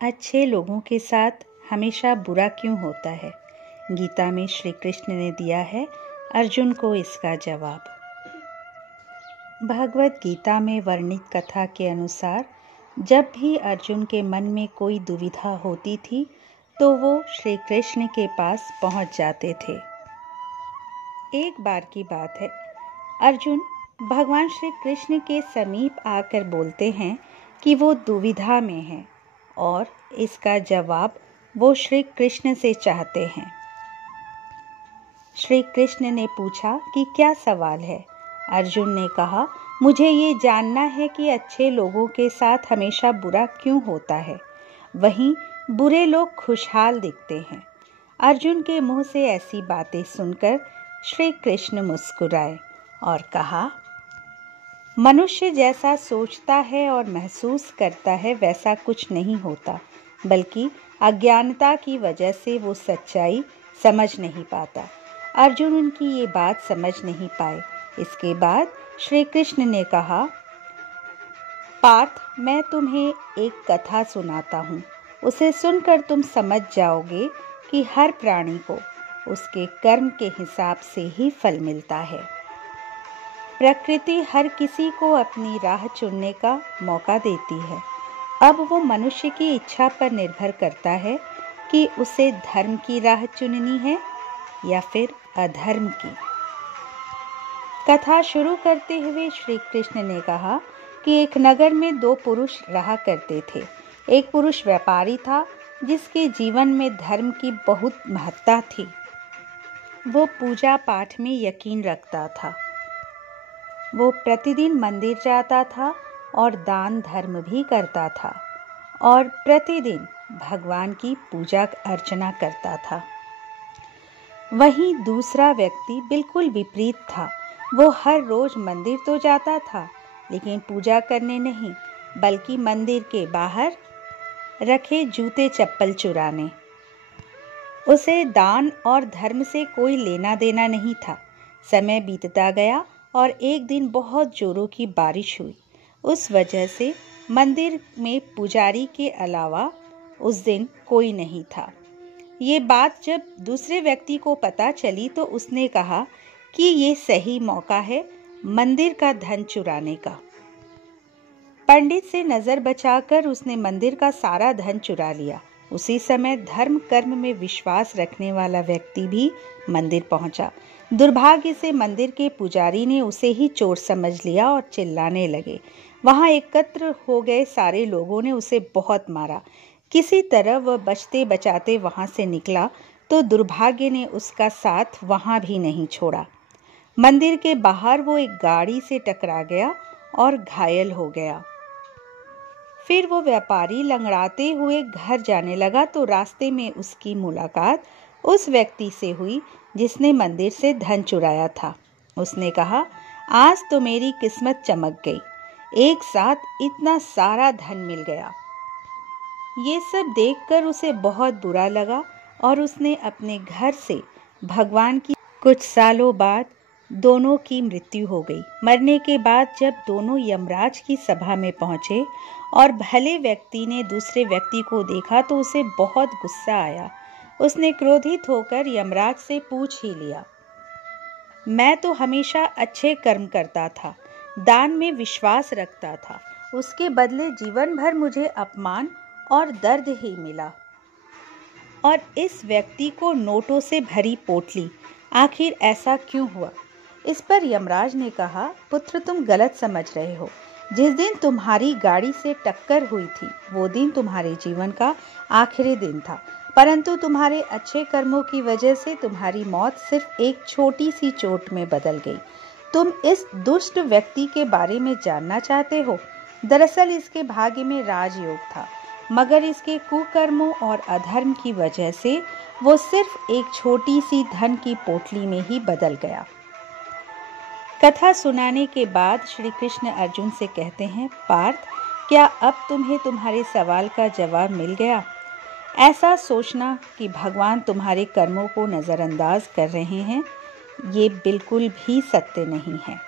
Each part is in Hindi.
अच्छे लोगों के साथ हमेशा बुरा क्यों होता है? गीता में श्री कृष्ण ने दिया है अर्जुन को इसका जवाब। भगवत गीता में वर्णित कथा के अनुसार जब भी अर्जुन के मन में कोई दुविधा होती थी तो वो श्री कृष्ण के पास पहुंच जाते थे। एक बार की बात है, अर्जुन भगवान श्री कृष्ण के समीप आकर बोलते हैं कि वो दुविधा में हैं और इसका जवाब वो श्री कृष्ण से चाहते हैं। श्री कृष्ण ने पूछा कि क्या सवाल है? अर्जुन ने कहा, मुझे ये जानना है कि अच्छे लोगों के साथ हमेशा बुरा क्यों होता है, वहीं बुरे लोग खुशहाल दिखते हैं। अर्जुन के मुंह से ऐसी बातें सुनकर श्री कृष्ण मुस्कुराए और कहा, मनुष्य जैसा सोचता है और महसूस करता है वैसा कुछ नहीं होता, बल्कि अज्ञानता की वजह से वो सच्चाई समझ नहीं पाता। अर्जुन उनकी ये बात समझ नहीं पाए। इसके बाद श्री कृष्ण ने कहा, पार्थ, मैं तुम्हें एक कथा सुनाता हूँ। उसे सुनकर तुम समझ जाओगे कि हर प्राणी को उसके कर्म के हिसाब से ही फल मिलता है। प्रकृति हर किसी को अपनी राह चुनने का मौका देती है। अब वो मनुष्य की इच्छा पर निर्भर करता है कि उसे धर्म की राह चुननी है या फिर अधर्म की। कथा शुरू करते हुए श्री कृष्ण ने कहा कि एक नगर में दो पुरुष रहा करते थे। एक पुरुष व्यापारी था जिसके जीवन में धर्म की बहुत महत्ता थी। वो पूजा पाठ में यकीन रखता था। वो प्रतिदिन मंदिर जाता था और दान धर्म भी करता था और प्रतिदिन भगवान की पूजा अर्चना करता था। वहीं दूसरा व्यक्ति बिल्कुल विपरीत था। वो हर रोज मंदिर तो जाता था, लेकिन पूजा करने नहीं, बल्कि मंदिर के बाहर रखे जूते चप्पल चुराने। उसे दान और धर्म से कोई लेना देना नहीं था। समय बीतता गया और एक दिन बहुत जोरों की बारिश हुई। उस वजह से मंदिर में पुजारी के अलावा उस दिन कोई नहीं था। ये बात जब दूसरे व्यक्ति को पता चली तो उसने कहा कि ये सही मौका है मंदिर का धन चुराने का। पंडित से नजर बचाकर उसने मंदिर का सारा धन चुरा लिया। उसी समय धर्म कर्म में विश्वास रखने वाला व्यक्ति भी मंदिर पहुंचा। दुर्भाग्य से मंदिर के पुजारी ने उसे ही चोर समझ लिया और चिल्लाने लगे। वहां एकत्र हो गए सारे लोगों ने उसे बहुत मारा। किसी तरह वह बचते बचाते वहां से निकला तो दुर्भाग्य ने उसका साथ वहां भी नहीं छोड़ा। मंदिर के बाहर वो एक गाड़ी से टकरा गया और घायल हो गया। फिर वो व्यापारी लंगड़ाते हुए घर जाने लगा तो रास्ते में उसकी मुलाकात उस व्यक्ति से हुई जिसने मंदिर से धन चुराया था। उसने कहा, आज तो मेरी किस्मत चमक गई, एक साथ इतना सारा धन मिल गया। ये सब देखकर उसे बहुत बुरा लगा और उसने अपने घर से भगवान की कुछ सालों बाद दोनों की मृत्यु हो गई। मरने के बाद जब दोनों यमराज की सभा में पहुंचे और भले व्यक्ति ने दूसरे व्यक्ति को देखा तो उसे बहुत गुस्सा आया। उसने क्रोधित होकर यमराज से पूछ ही लिया, मैं तो हमेशा अच्छे कर्म करता था, दान में विश्वास रखता था, उसके बदले जीवन भर मुझे अपमान और दर्द ही मिला। और इस व्यक्ति को नोटों से भरी पोटली, आखिर ऐसा क्यों हुआ? इस पर यमराज ने कहा, पुत्र, तुम गलत समझ रहे हो। जिस दिन तुम्हारी गाड़ी से टक्कर हुई थी वो दिन तुम्हारे जीवन का आखिरी दिन था, परंतु तुम्हारे अच्छे कर्मों की वजह से तुम्हारी मौत सिर्फ एक छोटी सी चोट में बदल गई। तुम इस दुष्ट व्यक्ति के बारे में जानना चाहते हो? दरअसल इसके भाग्य में राजयोग था, मगर इसके कुकर्मों और अधर्म की वजह से वो सिर्फ एक छोटी सी धन की पोटली में ही बदल गया। कथा सुनाने के बाद श्री कृष्ण अर्जुन से कहते हैं, पार्थ, क्या अब तुम्हें तुम्हारे सवाल का जवाब मिल गया? ऐसा सोचना कि भगवान तुम्हारे कर्मों को नज़रअंदाज कर रहे हैं, ये बिल्कुल भी सत्य नहीं है।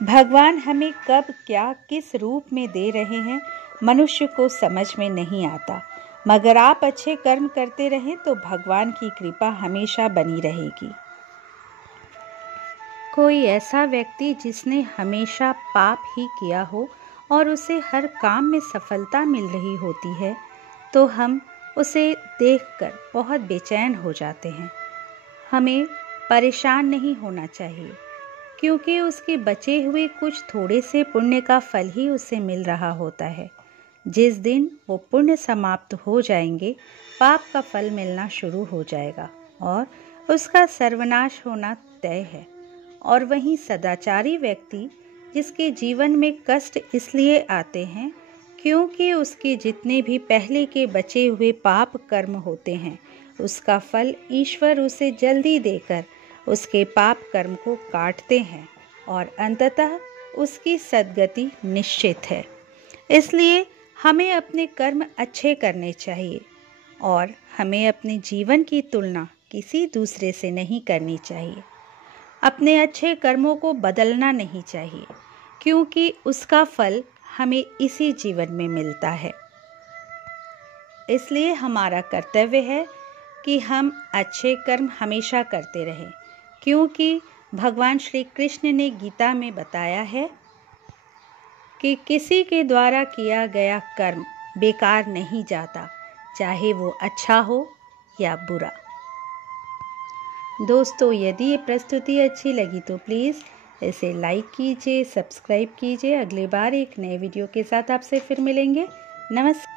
भगवान हमें कब क्या किस रूप में दे रहे हैं मनुष्य को समझ में नहीं आता, मगर आप अच्छे कर्म करते रहें तो भगवान की कृपा हमेशा बनी रहेगी। कोई ऐसा व्यक्ति जिसने हमेशा पाप ही किया हो और उसे हर काम में सफलता मिल रही होती है, तो हम उसे देखकर बहुत बेचैन हो जाते हैं। हमें परेशान नहीं होना चाहिए, क्योंकि उसके बचे हुए कुछ थोड़े से पुण्य का फल ही उसे मिल रहा होता है। जिस दिन वो पुण्य समाप्त हो जाएंगे, पाप का फल मिलना शुरू हो जाएगा और उसका सर्वनाश होना तय है। और वहीं सदाचारी व्यक्ति, जिसके जीवन में कष्ट इसलिए आते हैं क्योंकि उसके जितने भी पहले के बचे हुए पाप कर्म होते हैं, उसका फल ईश्वर उसे जल्दी देकर उसके पाप कर्म को काटते हैं और अंततः उसकी सद्गति निश्चित है। इसलिए हमें अपने कर्म अच्छे करने चाहिए और हमें अपने जीवन की तुलना किसी दूसरे से नहीं करनी चाहिए। अपने अच्छे कर्मों को बदलना नहीं चाहिए, क्योंकि उसका फल हमें इसी जीवन में मिलता है। इसलिए हमारा कर्तव्य है कि हम अच्छे कर्म हमेशा करते रहें, क्योंकि भगवान श्री कृष्ण ने गीता में बताया है कि किसी के द्वारा किया गया कर्म बेकार नहीं जाता, चाहे वो अच्छा हो या बुरा। दोस्तों, यदि ये प्रस्तुति अच्छी लगी तो प्लीज़ इसे लाइक कीजिए, सब्सक्राइब कीजिए। अगली बार एक नए वीडियो के साथ आपसे फिर मिलेंगे। नमस्कार।